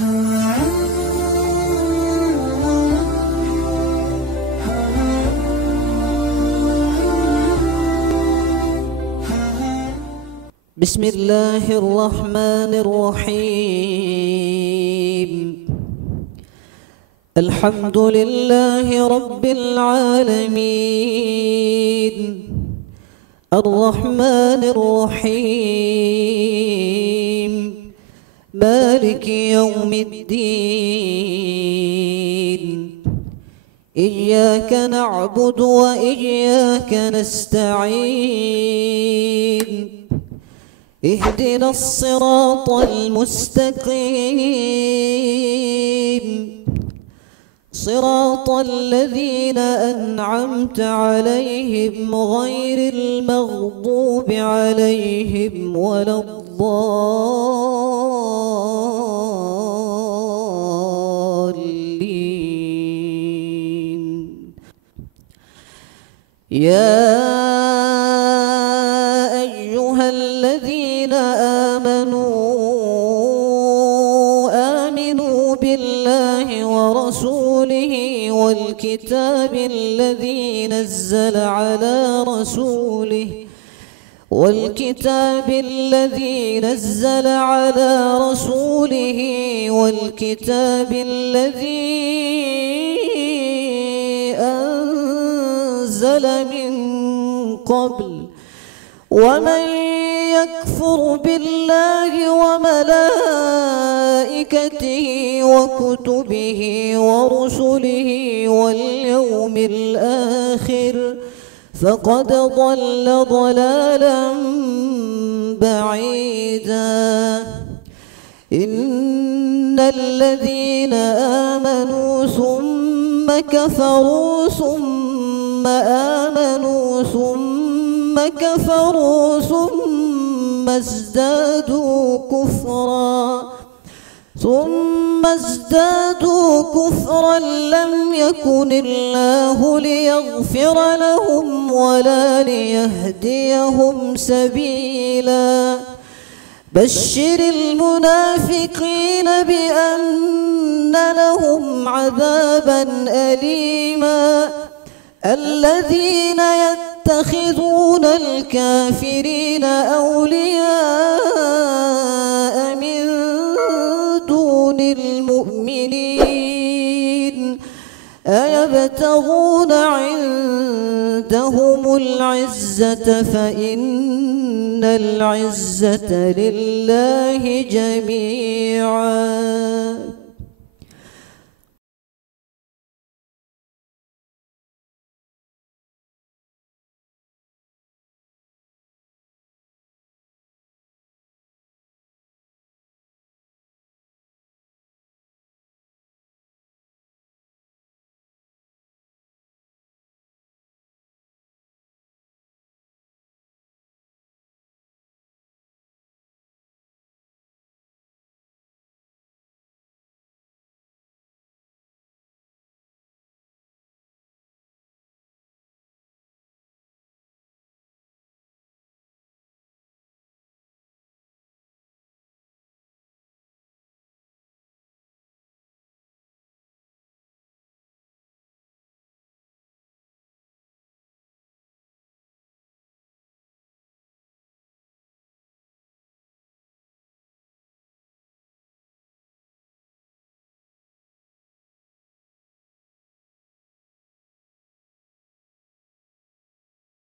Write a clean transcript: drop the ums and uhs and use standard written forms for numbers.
بسم الله الرحمن الرحيم. الحمد لله رب العالمين، الرحمن الرحيم، مالك يوم الدين. إياك نعبد وإياك نستعين. اهدنا الصراط المستقيم، صراط الذين أنعمت عليهم غير المغضوب عليهم ولا الضالين. يا أيها الذين آمنوا بالله ورسوله والكتاب الذي نزل على رسوله والكتاب الذي أنزل من قبل. ومن يكفر بالله وملائكته وكتبه ورسله واليوم الآخر فقد ضل ضلالا بعيدا. إن الذين آمنوا ثم كفروا ثم آمنوا ثم كفروا ثم ازدادوا كفرا لم يكن الله ليغفر لهم ولا ليهديهم سبيلا. بشر المنافقين بأن لهم عذابا أليما. الذين يتخذون الكافرين أولياء من دون المؤمنين أيبتغون عندهم العزة فإن العزة لله جميعا.